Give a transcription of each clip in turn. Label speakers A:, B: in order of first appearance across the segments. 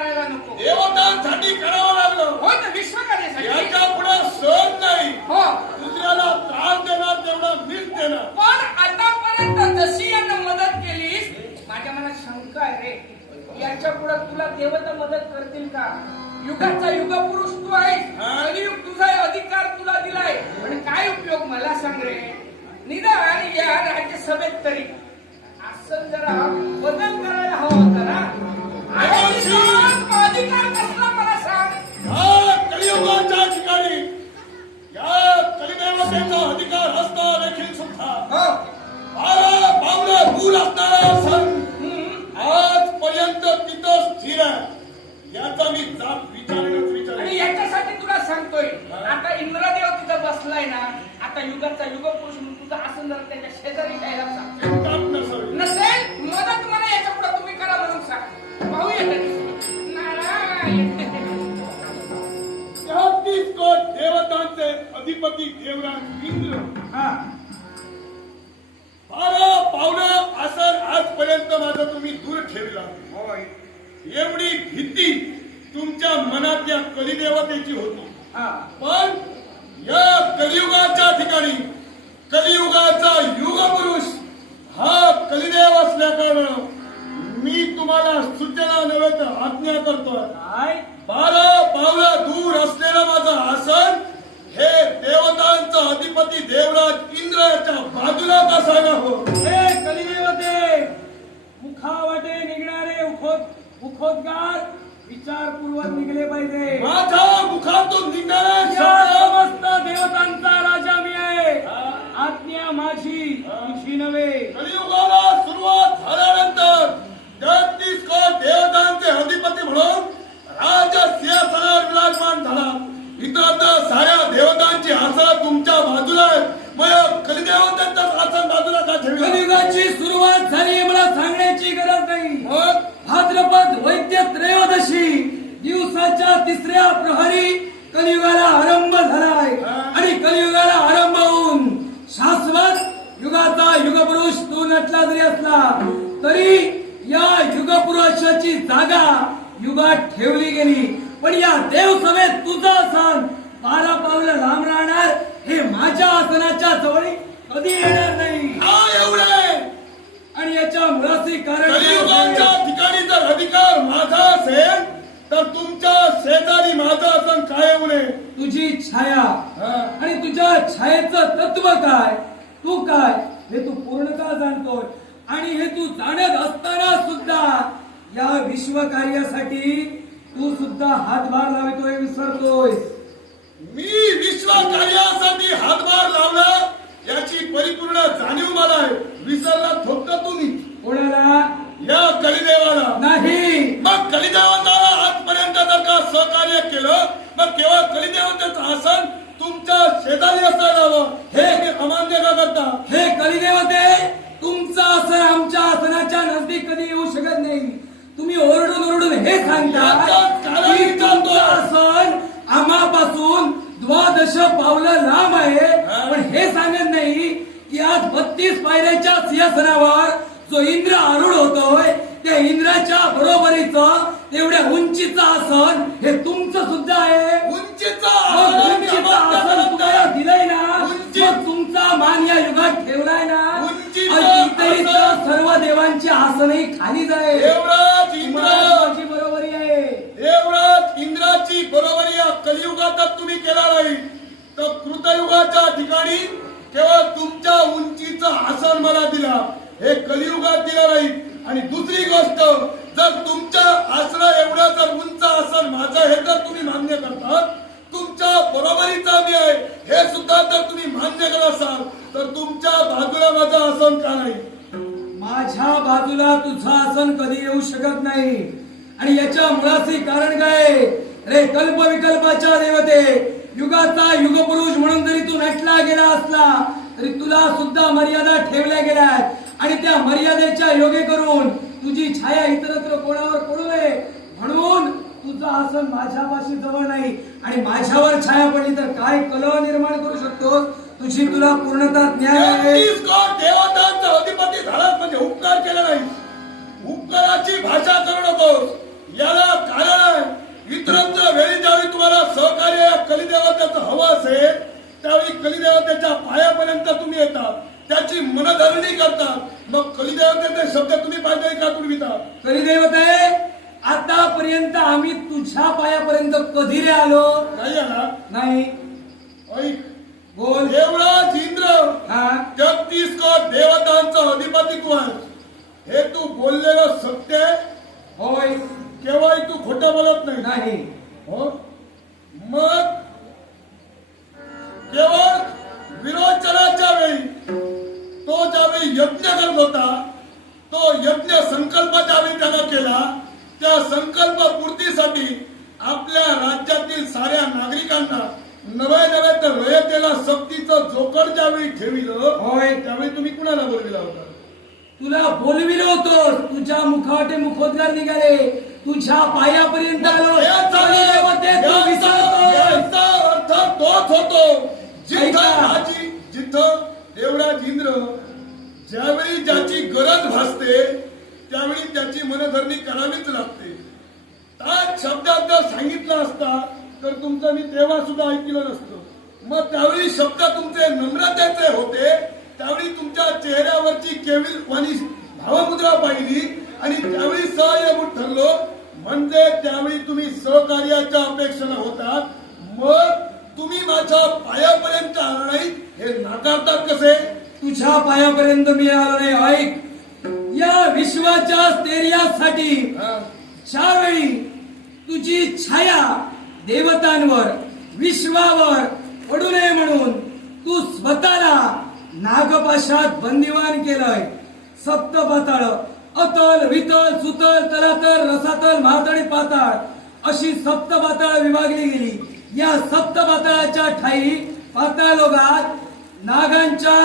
A: ते विचारायला नको.
B: देवतांसाठी करावं लागलं.
A: हो विश्वकार्यासाठी
B: याच्यापुढे सहन नाही.
A: हो.
B: दुसऱ्याला त्रास देणार तेवढा मीच देणार.
A: पण आतापर्यंत जशी यांना मदत केलीस माझ्या मनात शंका आहे रे. याच्यापुढे तुला देवता मदत करतील का? युगाचा युग पुरुष तू
B: हा?
A: कलियुग तुझा अधिकार तुला दिलाय. पण काय उपयोग मला सांग रे? निदान या राज्यसभेत तरी. असं जरा बदल करायला हवा होता ना? अधिकार कसला मला सांग.
B: या कलियुगाच्या ठिकाणी या कलिदेवतेचा अधिकार असता देखील सुद्धा.
A: हो.
B: बारा पावलं दूर असणारा सण. आजपर्यंत तिथं स्थिर आहे. याचा मी
A: आणि याच्यासाठी तुला सांगतोय आता इंद्रदेव तिथं बसलाय ना आता युगाचा युग पुरुष
C: मुखावाटे निघणारे उखोद उखोदगार विचारपूर्वक निघले पाहिजे.
B: माझ्या मुखातून निघणारे
C: देवतांचा राजा मी आहे. आज्ञा माझी तुझी नव्हे.
B: कलियुगाला सुरुवात झाल्यानंतर तेहतीस कोट देवतांचे अधिपती म्हणून राज सिंहासनावर विराजमान झाला. इतर तर साऱ्या देवतांची आसन तुमच्या बाजूला आहे मग कलिदेवतांचं आसन बाजूला का ठेवलं?
C: कलियुगाची सुरुवात झाली मला सांगण्याची गरज नाही.
B: मग?
C: भाद्रपद वैद्य त्रयोदशी दिवसाच्या तिसऱ्या प्रहरी कलियुगाला आरंभ झालाय. आणि कलियुगाला आरंभ होऊन शाश्वत युगाचा युगपुरुष तू नटला जरी असला तरी या युगपुरुषाची जागा युगात ठेवली गेली. पण या देवसभेत तुझा सण बारा पावलं लांब राहणार हे माझ्या कधी येणार नाही?
B: हा एवढे!
C: आणि याच्या मुळाचे कारण
B: कलियुगाच्या? ठिकाणी जर अधिकार माझा असेल तर तुमच्या शेजारी माझं आसन काय नये
C: तुझी छाया. आणि तुझ्या छायेचं तत्व काय? तू काय? हे तू पूर्णतः जाणतोय? आणि हे तू जाणत असताना सुद्धा या विश्व कार्यासाठी तू सुद्धा हातभार लावतोय विसरतोय.
B: मी विश्व कार्यासाठी हातभार लावला याची परिपूर्ण जाणीव मला आहे. विसरला फक्त तुम्ही.
C: कोणाला?
B: या कलिदेवाला.
C: नाही.
B: मग कलिदेवताला आजपर्यंत जर का सहकार्य केलं मग केवळ कलिदेवतेचं आसन तुमच्या शेजारी असायला हवं. हे अमान्य का करता.
C: हे कलिदेवते तुमचं आसन आमच्या आसनाच्या नजदीक कधी येऊ शकत नाही. तुम्ही ओरडून ओरडून हे सांगता
B: याच्यात कारण
C: की
B: विचारतो.
C: तुमचं आसन आम्हापासून द्वादश पावलं लांब आहे. पण हे सांगत नाही की आज बत्तीस पायऱ्याच्या सिंहासनावर जो इंद्र आरूढ होतोय त्या इंद्राच्या बरोबरीचं तेवढ्या उंचीचं आसन हे तुमचं सुद्धा आहे.
B: उंचीचा आसन?
C: तुम्हाला दिलंय ना? तुमचा मान या युगात ठेवलाय ना? सर्व देवांची आसनही खाली जाईल. बरोबरी आहे
B: इंद्राची बरोबरी या कलियुगातच तुम्ही केला नाही. तर कृतयुगाच्या ठिकाणी केवळ तुमच्या उंचीचं आसन मला दिला. हे कलियुगात दिलं नाही. आणि दुसरी गोष्ट जर तुमच्या आसना एवढं जर उंच आसन माझं हे जर तुम्ही मान्य करता तुमच्या बरोबरीचा मी आहे. हे सुद्धा जर तुम्ही मान्य करत असाल. तर तुमच्या बाजूला माझं आसन का नाही?
C: माझ्या बाजूला तुझं आसन कधी येऊ शकत नाही. आणि याच्या मुळाचे कारण काय रे कल्प विकल्पाच्या देवते युगाचा युगपुरुष म्हणून जरी तू नटला गेला असला तरी तुला सुद्धा मर्यादा ठेवल्या गेल्या आणि त्या मर्यादेच्या योगे करून तुझी छाया इतरत्र कोणावर पडू नये. म्हणून तुझं आसन माझ्यापाशी जवळ नाही. आणि माझ्यावर छाया पडली तर काय कलह निर्माण करू शकतो तुझी तुला पूर्णता ज्ञान
B: देवतांचा अधिपती झालाच म्हणजे उपकार केला नाही उपकाराची भाषा करू नको याला कारण इतरांच्या वेळी ज्यावेळी तुम्हाला सहकार्य या कलिदेवतेचं हवं असेल त्यावेळी कलिदेवतेच्या पायापर्यंत तुम्ही येतात. त्याची मनधरणी करतात. मग कलिदेवतेचे शब्द तुम्ही पाहिजे का तुडविता?
C: कलिदेवत आतापर्यंत आम्ही तुझ्या पायापर्यंत कधी रे आलो?
B: नाही आला.
C: नाही.
B: ऐक.
C: बोल.
B: देवराज इंद्र.
C: हा.
B: तेहतीस कोट देवतांचं अधिपती आहेस हे तू बोललेलं सत्य
C: होय.
B: केव्हाही तू खोटं बोलत नाही.
C: नाही.
B: हो? मग? केवळ विरोचनाच्या वेळी तो ज्यावेळी यज्ञ करत होता तो यज्ञ संकल्प ज्यावेळी त्यानं केला. त्या संकल्प पूर्तीसाठी आपल्या राज्यातील साऱ्या नागरिकांना नव्या नव्या तर रयतेला सक्तीचं जोकर ज्यावेळी ठेविलं
C: होय.
B: त्यावेळी तुम्ही कुणाला बोलविला होता?
C: तुला बोलविलो होतो तुझ्या मुखावाटे मुखोद्गार निघाले. तुझ्या पायापर्यंत आलो.
B: याचा अर्थ तोच होतो. जिथं जिथं देवराज इंद्र ज्यावेळी ज्याची गरज भासते त्यावेळी त्याची मनधरणी करावीच लागते. त्याच शब्दात जर सांगितलं असता तर तुमचं मी तेव्हा सुद्धा ऐकलं नसतं. मग त्यावेळी शब्द तुमचे नम्रतेचे होते त्यावेळी तुमच्या चेहऱ्यावरची केविल वाणी भावमुद्रा पाहिली आणि त्यावेळी सहयोग ठरलो म्हणजे त्यावेळी तुम्ही सहकार्याच्या अपेक्षेला होतात मग तुम्ही माझ्या पायापर्यंत आला नाही हे नाकारतात कसे?
C: तुझ्या पायापर्यंत मी आलो नाही ऐक. या विश्वाच्या स्थैर्यासाठी. ज्यावेळी तुझी छाया देवतांवर विश्वावर पडू नये म्हणून तू स्वतःला नागपाशात बंदिवान केलंय सप्त पाताळ अतल वितल सुतल तलातल रसातल महातळी पाताळ अशी सप्त पाताळ विभागली गेली. या सप्त पाताळाच्या ठाई पाताळोगात नागांच्या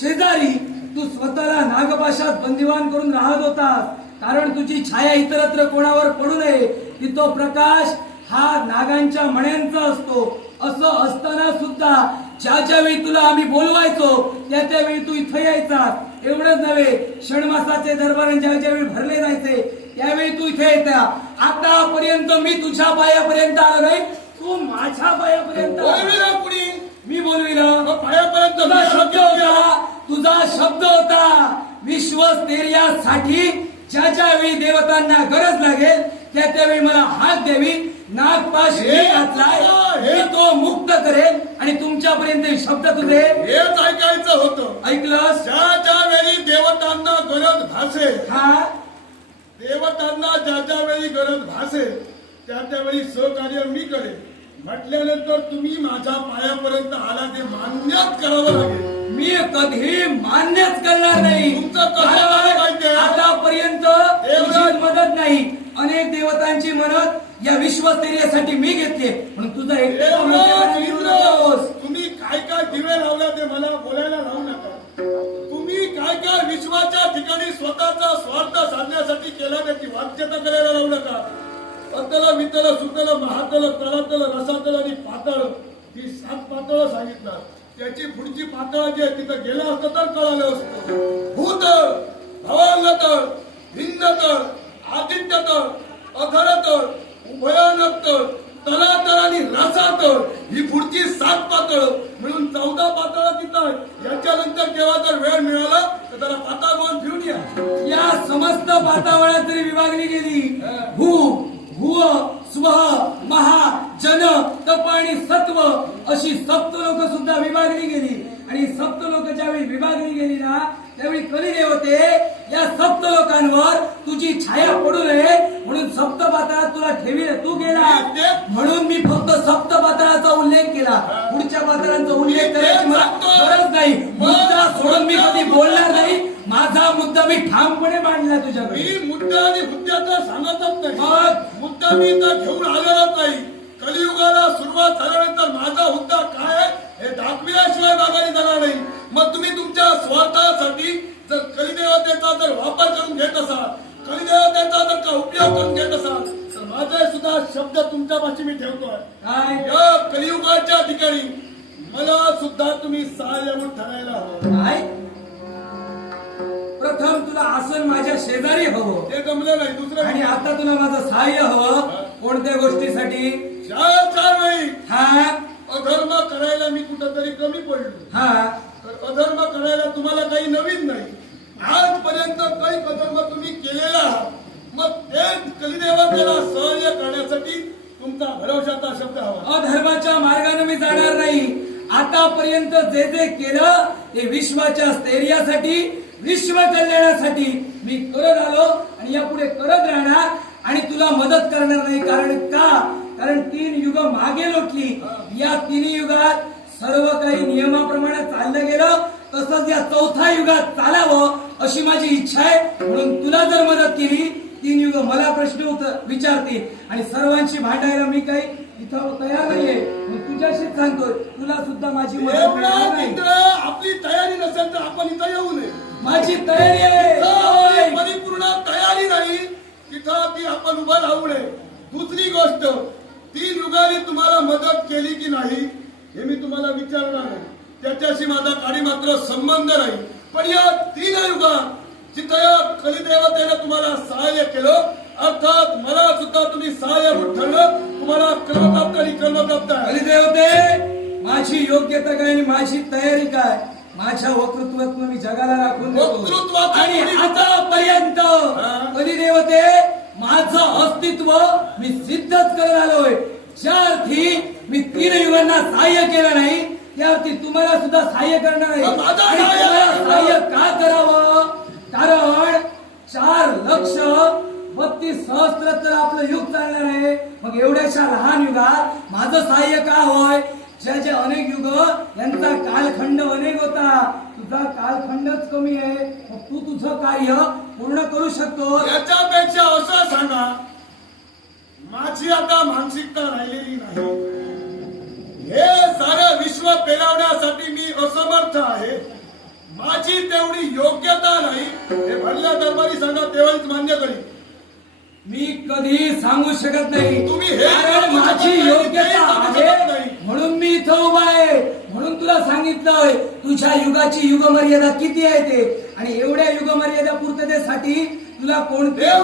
C: शेजारी तू स्वतःला नागपाशात बंदिवान करून राहत होतास. कारण तुझी छाया इतरत्र कोणावर पडू नये की तो प्रकाश हा नागांच्या मण्यांचा असतो. असं असताना सुद्धा ज्या ज्यावेळी तुला आम्ही बोलवायचो त्या त्यावेळी तू इथं यायचा एवढंच नव्हे षणमासाचे दरबार ज्या ज्यावेळी भरले जायचे त्यावेळी तू इथे येता आतापर्यंत मी तुझ्या पायापर्यंत आलो नाही तू माझ्या पायापर्यंत
B: कुणी?
C: मी बोलविलं
B: पायापर्यंत
C: तुझा शब्द होता. तुझा शब्द होता. विश्वस्तैर्यासाठी ज्या ज्या वेळी देवतांना गरज लागेल त्या त्यावेळी मला हात द्यावी. नागपाश
B: हे हे-
C: तो मुक्त करेल आणि तुमच्यापर्यंत शब्द तुझे.
B: हेच ऐकायचं होतं.
C: ऐकलंस?
B: ज्या ज्या वेळी देवतांना गरज भासेल
C: हा?
B: देवतांना ज्या ज्या वेळी गरज भासेल त्या त्यावेळी सहकार्य मी करेन. म्हटल्यानंतर तुम्ही माझ्या पायापर्यंत आला ते मान्यच करावं लागेल.
C: मी कधी मान्यच करणार नाही.
B: तुमचं?
C: आतापर्यंत मदत नाही. अनेक देवतांची मदत या विश्वस्तैर्यासाठी मी घेतली. म्हणून तुझा नकोस.
B: तुम्ही काय काय दिवे लावला ते मला बोलायला लावू नका. तुम्ही काय काय विश्वाच्या ठिकाणी स्वतःचा स्वार्थ साधण्यासाठी केला त्याची वाच्यता करायला लावू नका. अतल वितल सुतल महातल तलातल रसातल आणि पातळ. ही सात पातळ सांगितलं. त्याची पुढची पातळ जी आहे तिथं गेलं असतं तर कळालं असतं. भूतळ भवांगतळ भिन्नतळ आदित्यतळ अधरतळ उभयानतळ तलातळ आणि रसातळ ही पुढची सात पातळ. मिळून चौदा पातळ तिथं आहे. याच्यानंतर केव्हा जर वेळ मिळाला तर त्याला पाताळ फिरून या.
C: या समस्त पातावळ्यात जरी विभागली गेली भू भुव स्व महा जन तप आणि सत्व अशी सप्त लोक सुद्धा विभागली गेली आणि सप्त लोक ज्यावेळी विभागली गेली ना त्यावेळी कलिले होते या सप्त लोकांवर तुझी छाया पडू नये. म्हणून सप्त पातळात तुला ठेवी तू गेला म्हणून मी फक्त सप्त पातळाचा उल्लेख केला. पुढच्या पातळांचा उल्लेख करायची मला गरज नाही. मुद्दा सोडून मी कधी बोलणार नाही. माझा मुद्दा मी ठामपणे मांडला तुझ्याकडे.
B: मी मुद्दा आणि मुद्द्याचा सांगतच नाही. मुद्दा मी इथं घेऊन आलेलाच नाही. कलियुगाला सुरुवात झाल्यानंतर माझा मुद्दा काय? हे दाखविल्याशिवाय मागायला जाणार नाही. मग तुम्ही तुमच्या स्वार्थासाठी जर कलिदेवतेचा जर वापर करून घेत असाल कलिदेवतेचा जर का उपयोग करून घेत असाल तर माझे सुद्धा शब्द तुमच्यापाशी मी ठेवतोय.
C: काय?
B: या कलियुगाच्या ठिकाणी मला सुद्धा तुम्ही सहाय्य म्हणून ठरायला हवं.
C: काय? प्रथम तुला आसन माझ्या शेजारी हवं.
B: ते जमलं नाही दुसरं
C: आणि आता तुला माझं सहाय्य हवं कोणत्या गोष्टीसाठी?
B: चार चार नाही
C: हा.
B: अधर्म करायला मी कुठंतरी कमी पडलो.
C: हा.
B: तर अधर्म करायला तुम्हाला काही नवीन नाही. आजपर्यंत काही अधर्म तुम्ही केलेला आहात. मग तेच कलिदेवतेला सहर्य करण्यासाठी तुमचा भरवशाचा शब्द हवा.
C: अधर्माच्या मार्गाने मी जाणार नाही. आतापर्यंत जे जे केलं ते विश्वाच्या स्थैर्यासाठी विश्व कल्याणासाठी मी करत आलो आणि यापुढे करत राहणार आणि तुला मदत करणार नाही. कारण का? कारण तीन युग मागे लोटली. या तिन्ही युगात सर्व काही नियमाप्रमाणे चाललं गेलं तसंच या चौथा युगात चालावं अशी माझी इच्छा आहे. म्हणून तुला जर मदत केली तीन युग मला प्रश्न विचारतील. आणि सर्वांशी भांडायला मी काही इथं तयार नाहीये. मग तुझ्याशीच सांगतोय. तुला सुद्धा माझी मदत मिळणार नाही.
B: आपली तयारी नसेल तर आपण इथं येऊ नये.
C: माझी तयारी आहे.
B: परिपूर्ण तयारी नाही. तिथं ती आपण उभं राहू नये. दुसरी गोष्ट तीन युगाने तुम्हाला मदत केली की नाही? हे मी तुम्हाला विचारणार नाही त्याच्याशी माझा काही मात्र संबंध नाही पण या तीन युगात जिथं या कलिदेवतेनं तुम्हाला सहाय्य केलं अर्थात मला सुद्धा तुम्ही सहाय्य ठरलं तुम्हाला कर्मप्राप्त आणि कर्मप्राप्त आहे.
C: बलिदेवते माझी योग्यता काय आणि माझी तयारी काय? माझ्या वक्तृत्वात मी जगाला राखून देतो.
B: वक्तृत्वाचं
C: आणि आतापर्यंत? बलिदेवते माझं अस्तित्व मी सिद्धच करत आलोय. ज्या अर्थी मी तीन युगांना सहाय्य केलं नाही त्या अर्थी तुम्हाला सुद्धा सहाय्य करणार नाही
B: सहाय्य
C: का करावं? कारण चार लक्ष बत्तीस सहस्त्र तर आपलं युग चालणार आहे. मग एवढ्याशा लहान युगात माझं सहाय्य का होय? ज्या जे अनेक युग यांचा कालखंड अनेक होता तुझा कालखंडच कमी आहे. मग तू तुझं कार्य पूर्ण करू शकतो
B: याच्यापेक्षा असं सांगा माझी आता मानसिकता राहिलेली नाही. हे सारं विश्व पेलावण्यासाठी मी असमर्थ आहे. माझी तेवढी योग्यता नाही हे भरल्या दरबारी सांगा तेव्हाच मान्य करीन.
C: मी कधी सांगू शकत नाही.
B: तुम्ही हे
C: माझी योग्यता आहे. म्हणून मी इथं उभा आहे. म्हणून तुला सांगितलंय तुझ्या युगाची युगमर्यादा किती आहे ते? आणि एवढ्या युगमर्यादा पूर्ततेसाठी तुला कोणत्या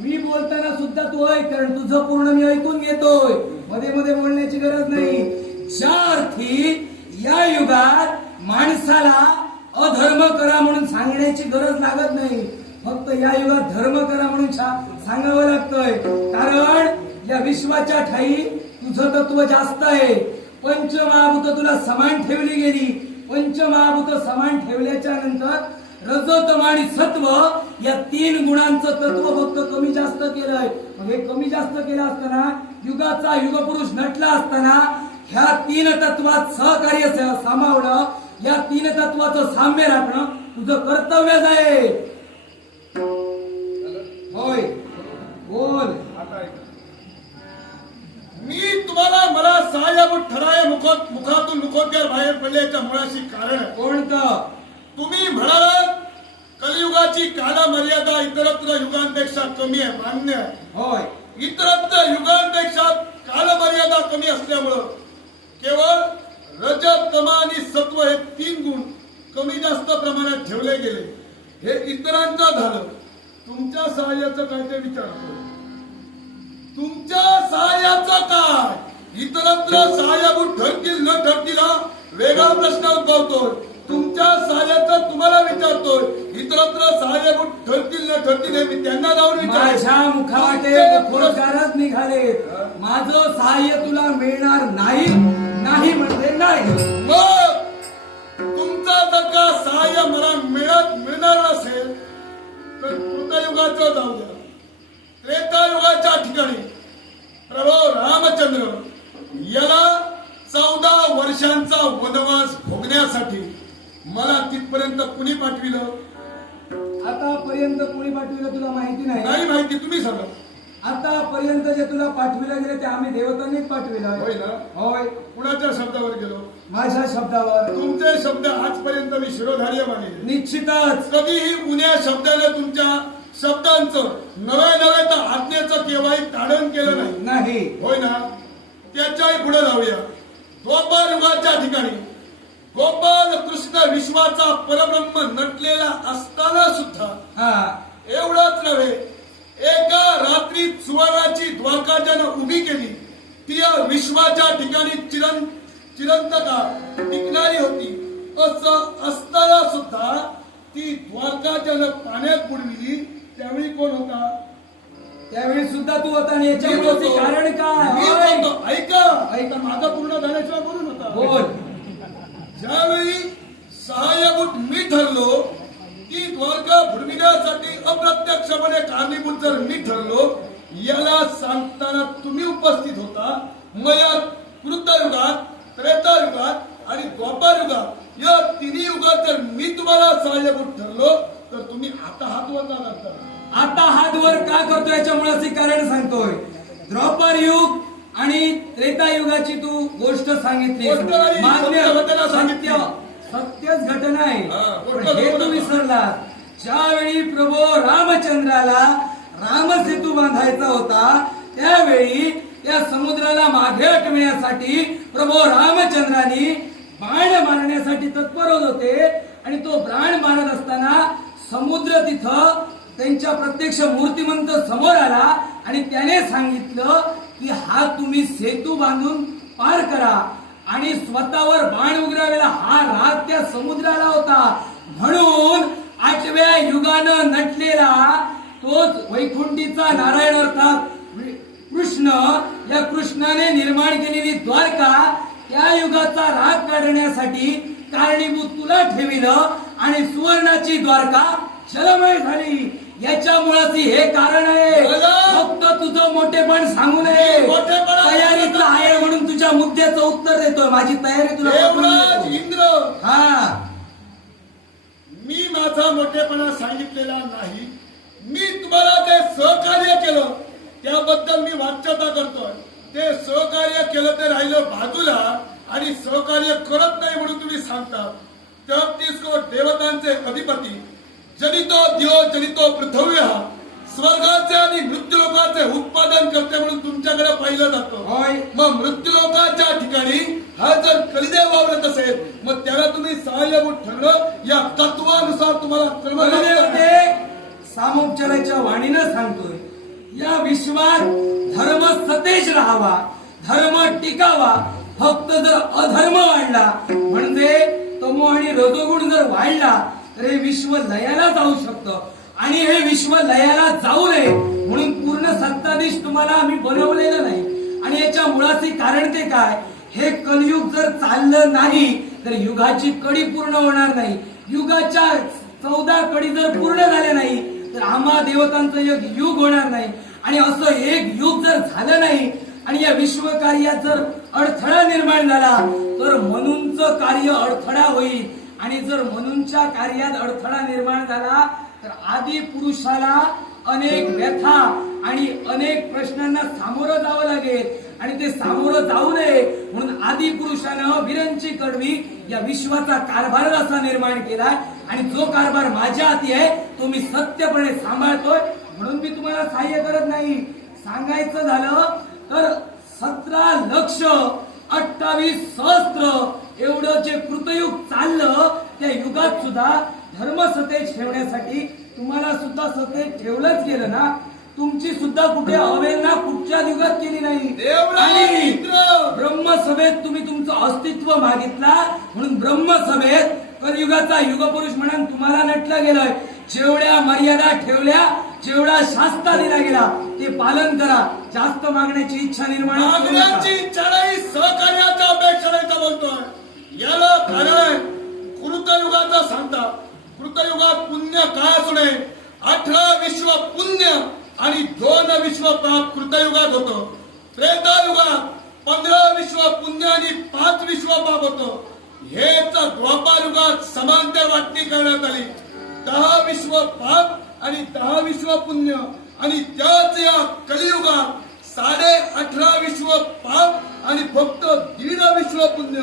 C: मी बोलताना सुद्धा तू ऐक कारण तुझं पूर्ण मी ऐकून घेतोय. मध्ये मध्ये बोलण्याची गरज नाही. ज्या अर्थी या युगात माणसाला अधर्म करा म्हणून सांगण्याची गरज लागत नाही. फक्त या युगात धर्म करा म्हणून सांगावं लागतंय. कारण या विश्वाच्या ठाई तुझं तत्व जास्त आहे. पंचमहाभूत तुला समान ठेवली गेली. पंचमहाभूत समान ठेवल्याच्या नंतर रजतम आणि सत्व या तीन गुणांचं तत्व फक्त कमी जास्त केलंय. मग हे कमी जास्त केलं असताना युगाचा युगपुरुष नटला असताना ह्या तीन तत्वात सहकार्य सामावणं या तीन तत्वाचं साम्य राखणं तुझं कर्तव्यच आहे. होय. बोल.
B: मी तुम्हाला मला सहाय्य म्हणून ठराय मुखात मुखातून मुखोद्गार बाहेर पडल्याच्या मुळाशी कारण
C: कोणतं?
B: तुम्ही कलियुगाची काला मर्यादा इतरत्र युगांपेक्षा कमी आहे मान्य आहे.
C: होय.
B: इतरत्र युगांपेक्षा कालमर्यादा कमी असल्यामुळं केवळ रजत तम आणि सत्व हे तीन गुण कमी जास्त प्रमाणात ठेवले गेले. हे इतरांचं झालं. तुमच्या सहाय्याचं काय ते विचारतो तुमच्या सहाय्याचं काय? इतरत्र सहाय्यभूत ठरतील न ठरतील हा वेगळा प्रश्न उद्भवतोय. तुमच्या सहाय्याचं तुम्हाला विचारतोय. इतरत्र सहाय्यभूत ठरतील न ठरतील हे मी त्यांना जाऊन
C: माझ्या मुखावाटे पुरस्कारच निघाले माझं सहाय्य तुला मिळणार नाही नाही म्हणजे नाही.
B: मग तुमचा जर का सहाय्य मला मिळत मिळणार असेल तर कृतयुगाचं जाऊ द्या. त्रेतायुगाच्या ठिकाणी प्रभू रामचंद्र याला चौदा वर्षांचा वनवास भोगण्यासाठी मला तिथपर्यंत कुणी पाठविलं?
C: आतापर्यंत कोणी पाठविलं तुला माहिती नाही?
B: नाही माहिती तुम्ही सांगा.
C: आतापर्यंत जे तुला पाठविलं गेले ते आम्ही देवतांनीच पाठविलं.
B: होय ना?
C: होय.
B: कुणाच्या शब्दावर गेलो?
C: माझ्या शब्दावर.
B: तुमचे शब्द आजपर्यंत मी शिरोधार्य मानिले.
C: निश्चितच.
B: कधीही उन्या शब्दाने तुमच्या शब्दांचं नव्हे नव्हे तर आज्ञेचं केव्हाही ताडण केलं नाही.
C: नाही.
B: होय ना? त्याच्याही पुढे जाऊया. द्वापार ठिकाणी गोपाल कृष्ण विश्वाचा परब्रह्म नटलेला असताना सुद्धा
C: हा.
B: एवढंच नव्हे एका रात्रीत सुवर्णाची द्वारकाजनं उभी केली. ती या विश्वाच्या ठिकाणी चिरं चिरंतका टिकणारी होती. असं असताना सुद्धा ती द्वारकाजनं पाण्यात बुडविली. त्यावेळी कोण होता?
C: त्यावेळी सुद्धा तू होता आणि
B: होतो.
C: कारण काय.
B: होतो. ऐका.
C: ऐका.
B: माझा पूर्ण झाल्याशिवाय बोलू नका
C: बोल.
B: ज्यावेळी सहाय्यभूत मी ठरलो की द्वारका बुडविण्यासाठी अप्रत्यक्षपणे कारणीभूत जर मी ठरलो याला सांगताना तुम्ही उपस्थित होता. मया कृतयुगात त्रेतायुगात आणि द्वापार युगात या तिन्ही युगात जर मी तुम्हाला सहाय्यभूत ठरलो तर तुम्ही आता हात वर का करता
C: आता हात वर का करतो याच्यामुळे कारण सांगतोय. द्रौपद युग आणि त्रेता युगाची तू गोष्ट सांगितली
B: गोष्ट नाही,
C: मान्य
B: सत्य घटना सांगितली.
C: सत्य सत्यच घटना आहे
B: हा,
C: पण
B: गोष्ट
C: हे
B: बरोबर
C: तू. विसरला ज्यावेळी प्रभू रामचंद्राला रामसेतू बांधायचा होता त्यावेळी त्या समुद्राला मागे हटविण्यासाठी प्रभू रामचंद्रानी बाण मारण्यासाठी तत्पर होत होते आणि तो बाण मारत असताना समुद्र तिथं त्यांच्या प्रत्यक्ष मूर्तिमंत समोर आला आणि त्याने सांगितलं की हा तुम्ही सेतू बांधून पार करा आणि स्वतःवर बाण उघडावेला हा राग त्या समुद्राला होता. म्हणून आठव्या युगानं नटलेला तोच वैकुंठीचा नारायण अर्थात कृष्ण या कृष्णाने निर्माण केलेली द्वारका त्या युगाचा राग काढण्यासाठी कारणीभूत तुला ठेविलं आणि सुवर्णाची द्वारका जलमय झाली. याच्या मुळाची हे कारण आहे. फक्त तुझं मोठेपण सांगू नये. तयारीचं आहे म्हणून तुझ्या मुद्द्याचं उत्तर देतोय. माझी तयारी तुला.
B: इंद्र.
C: हा.
B: मी माझा मोठेपणा सांगितलेला नाही. मी तुम्हाला ते सहकार्य केलं. त्याबद्दल मी वाच्यता करतोय. ते सहकार्य केलं ते राहिलं बाजूला आणि सहकार्य करत नाही म्हणून तुम्ही सांगता. तेहतीस कोट देवतांचे अधिपती जनितो दियो जनितो पृथ्वी हा स्वर्गाचे आणि मृत्यूलोकाचे उत्पादन करते म्हणून तुमच्याकडे पाहिलं जातं.
C: होय.
B: मग मृत्यूलोकाच्या ठिकाणी हा जर कलिदेव वावरत असेल मग त्याला तुम्ही सहाय्यभूत ठरलं या तत्वानुसार तुम्हाला
C: सामोपचाराच्या वाणीनं सांगतोय. या विश्वात धर्म सतेज राहावा धर्म टिकावा फक्त जर अधर्म वाढला म्हणजे तमो आणि रजोगुण जर वाढला तर हे विश्व लयाला जाऊ शकतं. आणि हे विश्व लयाला जाऊ नये म्हणून पूर्ण सत्ताधीश तुम्हाला आम्ही बनवलेलं नाही. आणि याच्या मुळाचे कारण ते काय? हे कलयुग जर चाललं नाही तर युगाची कडी पूर्ण होणार नाही. युगाच्या चौदा कडी जर पूर्ण झाल्या नाही तर आम्हा देवतांचं एक युग होणार नाही. आणि असं एक युग जर झालं नाही आणि या विश्व कार्यात जर अडथळा निर्माण झाला तर मनूंचं कार्य अडथळा होईल. आणि जर मनूंच्या कार्यात अडथळा निर्माण झाला तर आदी पुरुषाला अनेक व्यथा आणि अनेक प्रश्नांना सामोरं जावं लागेल. आणि ते सामोरं जाऊ नये म्हणून आदी पुरुषानं विरंची कडवी या विश्वाचा कारभार असा निर्माण केलाय आणि जो कारभार माझ्या हाती आहे तो मी सत्यपणे सांभाळतोय म्हणून मी तुम्हाला सहाय्य करत नाही. सांगायचं झालं तर सतरा लक्ष अठ्ठावीस सहस्त्र एवढं जे कृतयुग चाललं त्या युगात सुद्धा धर्म सतेज ठेवण्यासाठी तुम्हाला सुद्धा सतेज ठेवलंच गेलं ना? तुमची सुद्धा कुठे अवेलना कुठच्या युगात केली नाही. आणि ब्रह्मसभेत तुम्ही तुमचं अस्तित्व मागितला म्हणून ब्रह्मसभेत कलियुगाचा युगपुरुष म्हणून तुम्हाला नटलं गेलंय. जेवढ्या मर्यादा ठेवल्या जेवढा शास्ता दिला गेला ते पालन करा. जास्त मागण्याची इच्छा निर्माण
B: सहकार्याच्या अपेक्षेचा बोलतोय. याला कारण आहे कृतयुगाचा सांगता. कृतयुगात पुण्य काय असू नये? अठरा विश्व पुण्य आणि दोन विश्व पाप कृतयुगात होतं. त्रेतायुगात पंधरा विश्व पुण्य आणि पाच विश्व पाप होतं. हेच द्वापारुगात समांतर वाटणी करण्यात आली. दहा विश्व पाप आणि दहा विश्व पुण्य आणि त्याच या कलियुगात साडे अठरा विश्व पाप आणि फक्त दीड विश्व पुण्य.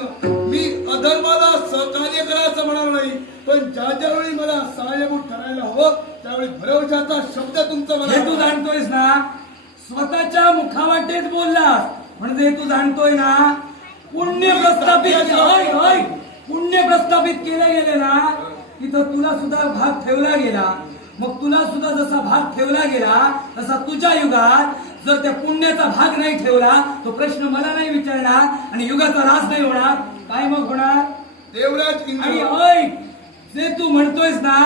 B: मी अधर्माला सहकार्य करायचं म्हणाल नाही पण ज्या ज्यावेळी मला सहाय्यभूत ठरायला हवं त्यावेळी भरवशाचा शब्द तुमचा
C: मला तू जाणतोयस ना? स्वतःच्या मुखावाटेच बोलला म्हणजे तू जाणतोय ना? पुण्य प्रस्थापित होय, होय. पुण्य प्रस्थापित केलं गेले ना तिथं तुला सुद्धा भाग ठेवला गेला. मग तुला सुद्धा जसा भाग ठेवला गेला तसा तुझ्या युगात जर त्या पुण्याचा भाग नाही ठेवला तो प्रश्न मला नाही विचारणार आणि युगाचा रास नाही होणार. काय मग होणार?
B: देवराज
C: आणि ऐक जे तू म्हणतोयस ना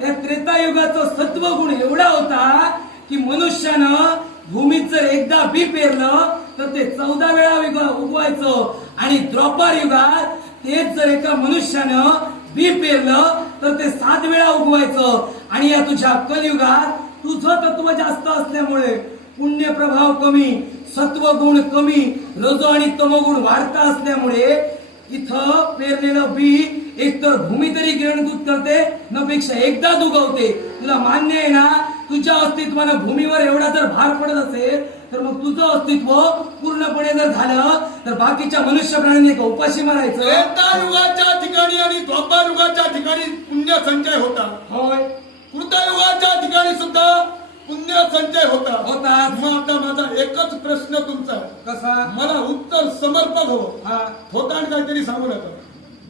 C: त्या त्रेतायुगाचं सत्वगुण एवढा होता की मनुष्यानं भूमीत जर एकदा बी पेरलं तर ते चौदा वेळा उग- उगवायचं. आणि द्वापार युगात तेच जर एका मनुष्यानं बी पेरलं तर ते सात वेळा उगवायचं. आणि या तुझ्या कलयुगात तुझं तत्व जास्त असल्यामुळे पुण्य प्रभाव कमी सत्वगुण कमी रजो आणि तमोगुण वाढता असल्यामुळे इथं पेरलेलं बी एकतर भूमी तरी गिरणकृत करते न पेक्षा एकदा उगवते तुला मान्य आहे ना तुझ्या अस्तित्वानं भूमीवर एवढा जर भार पडत असेल तर मग तुझं अस्तित्व पूर्णपणे जर झालं तर बाकीच्या मनुष्य प्राण्यांनी का उपाशी मारायचं.
B: त्रेतायुगाच्या ठिकाणी आणि द्वापार युगाच्या ठिकाणी पुण्य संचय होता.
C: होय.
B: कृतयुगाच्या ठिकाणी सुद्धा पुण्य संचय होता.
C: होता
B: मग आता माझा एकच प्रश्न तुमचा.
C: कसा?
B: मला उत्तर समर्पक हवं
C: हा.
B: होताना काहीतरी सांगू नका.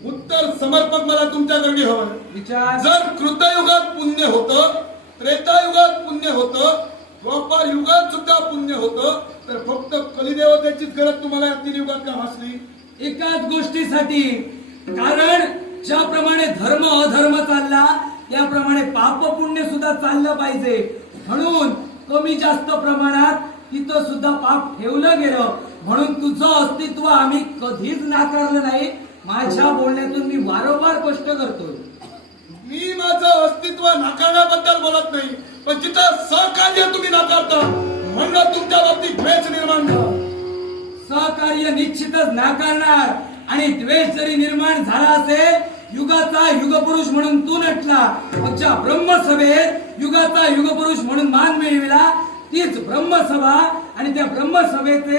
B: उत्तर समर्पक मला तुमच्याकडे हवं.
C: विचार.
B: जर कृतयुगात पुण्य होतं त्रेतायुगात पुण्य होतं द्वापार युगात सुद्धा पुण्य होतं तर फक्त कलिदेवतेचीच गरज तुम्हाला या तीन युगात का भासली?
C: एकाच गोष्टीसाठी. कारण ज्याप्रमाणे धर्म अधर्म चालला त्याप्रमाणे पाप पुण्य सुद्धा चाललं पाहिजे. म्हणून कमी जास्त प्रमाणात तिथं सुद्धा पाप ठेवलं गेलं. म्हणून तुझं अस्तित्व आम्ही कधीच नाकारलं नाही. माझ्या बोलण्यातून मी वारंवार स्पष्ट करतोय
B: मी माझं अस्तित्व नाकारण्याबद्दल बोलत नाही पण जिथं सहकार्य तुम्ही नाकारता म्हणलं तुमच्या बाबतीत द्वेष निर्माण झाला.
C: सहकार्य निश्चितच नाकारणार आणि द्वेष जरी निर्माण झाला असेल युगाचा युगपुरुष म्हणून तू नटला. ज्या ब्रह्मसभेत युगाचा युगपुरुष म्हणून मान मिळविला. तीच ब्रह्मसभा आणि त्या ब्रह्मसभेचे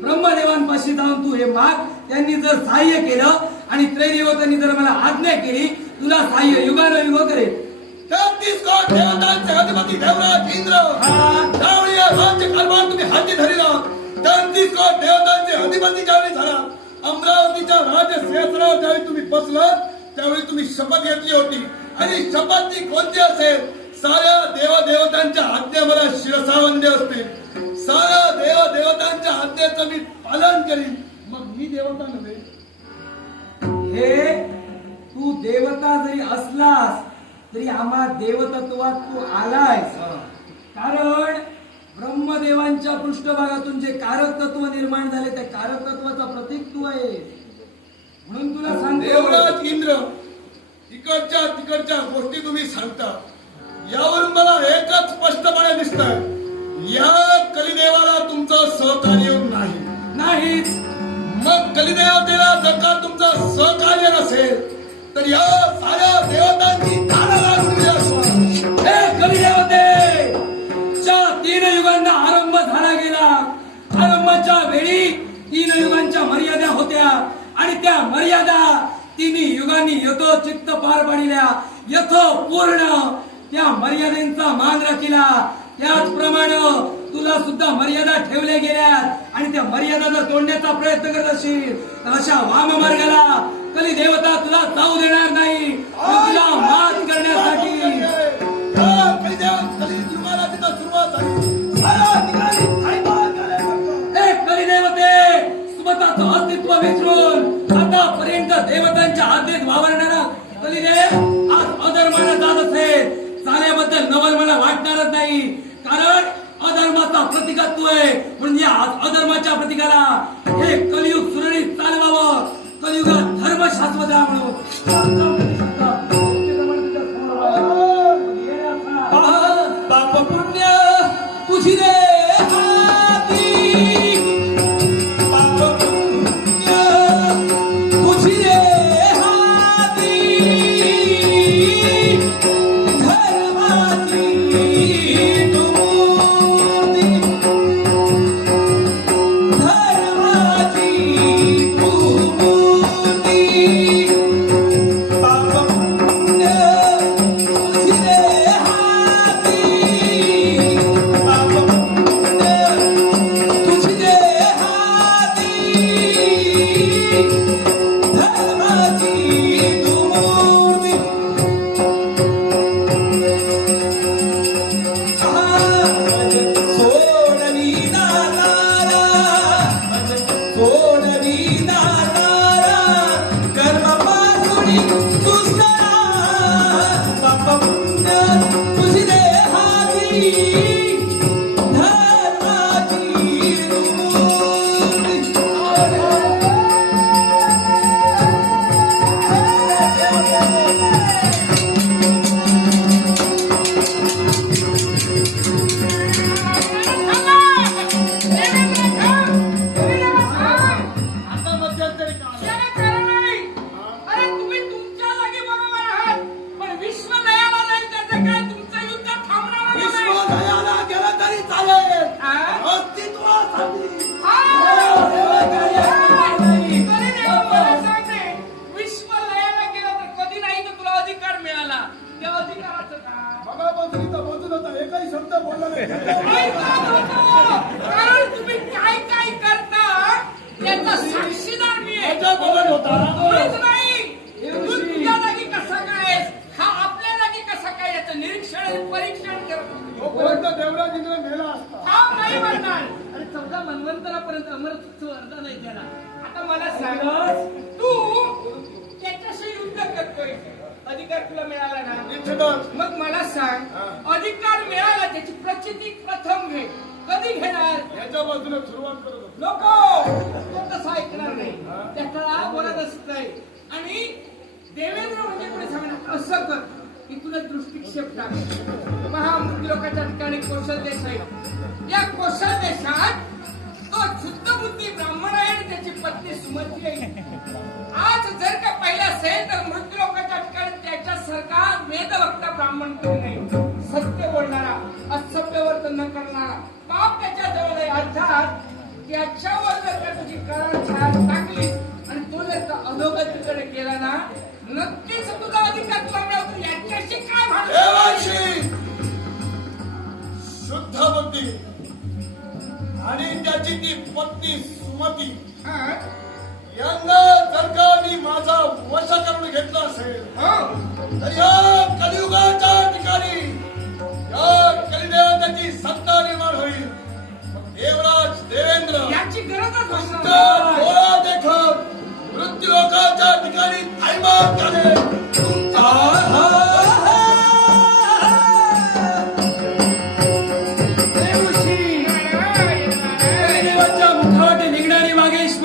C: ब्रह्मदेवांपाशी जाऊन तू हे माग. त्यांनी जर सहाय्य केलं आणि त्रैदेवतांनी जर मला आज्ञा केली तुला सहाय्य युगानं युग करेल
B: तेहतीस कोट देवतांचे अधिपती देवराज इंद्र.
C: हा.
B: त्यावेळी या राज्य कारभार तुम्ही हाती धरला. तेहतीस कोट देवतांचे अधिपती ज्यावेळी झाला. अमरावतीच्या राज सिंहासनावर ज्यावेळी तुम्ही बसलात त्यावेळी तुम्ही शपथ घेतली होती. आणि शपथ ती कोणती असेल? साऱ्या देव देवतांच्या आज्ञा मला शिरसावंदे असतील. साऱ्या देव देवतांच्या आज्ञेचं मी पालन करीन. मग मी देवता नव्हे.
C: हे तू देवता जरी असलास तरी आम्हा देवतत्वात तू आलायस. कारण ब्रह्मदेवांच्या पृष्ठभागातून जे कारक तत्व निर्माण झाले त्या कारक तत्वाचा प्रतीक तू आहे म्हणून तुला सांगतो.
B: इंद्र इकडच्या तिकडच्या गोष्टी तुम्ही सांगता. यावरून मला एकच स्पष्टपणे दिसत या कलिदेवाला तुमचं सहकार्य नाही.
C: नाहीच.
B: मग कलिदेवतेला जर का तुमचं सहकार्य नसेल तर या साऱ्या देवतांची
C: आरंभाच्या वेळी तीन युगांच्या मर्यादा होत्या. आणि त्या मर्यादा तिन्ही युगांनी यथो चित्त पार पाडिल्या यथो पूर्ण. त्या मर्यादेचा मान राखिला त्याचप्रमाणे तुला सुद्धा मर्यादा ठेवल्या गेल्या. आणि त्या मर्यादा जर तोडण्याचा प्रयत्न करत असेल तर अशा वाम मार्गाला कधी देवता तुला जाऊ देणार नाही. तुला मात करण्यासाठी. विसरून आतापर्यंत देवतांच्या आज्ञेत वावरणारा कलिदेव आज अधर्माला जात असेल. चाल्याबद्दल नवल मला वाटणारच नाही. कारण अधर्माचा प्रतिकात्व आहे. म्हणजे आज अधर्माच्या प्रतिकाला हे कलियुग सुरळीत चालवावं. कलियुगात धर्म शाश्वत म्हणून
A: 你。दृष्टिक्षेप टाक लोकांच्या ठिकाणी कौशल देश आहे या कौशल देशात तो शुद्ध बुद्धी ब्राह्मण आहे आणि त्याची पत्नी सुमती आहे. आज जर का पाहिलं असेल तर मृत्यू लोकांच्या ठिकाणी त्याच्या त्याच्यासारखा वेदवक्ता ब्राह्मण कोणी नाही. सत्य बोलणारा असभ्य वर्तन न करणारा. पाप त्याच्याजवळ आहे. अर्थात त्याच्यावर जर का तुझी करण छान टाकली आणि तो जर का अधोगतीकडे गेला ना नक्कीच तुझा अधिकार तुला मिळवतो याच्याशी काय
B: शुद्ध बुद्धी आणि त्याची ती पत्नी सुमती? यांना जर का मी माझा वश करून घेतला असेल
A: हो.
B: तर या कलियुगाच्या ठिकाणी या कलिदेवताची सत्ता निर्माण होईल देवराज देवेंद्र
A: याची गरजच
B: देखत मृत्यू लोकाच्या ठिकाणी थांबा झाले तुमचा हा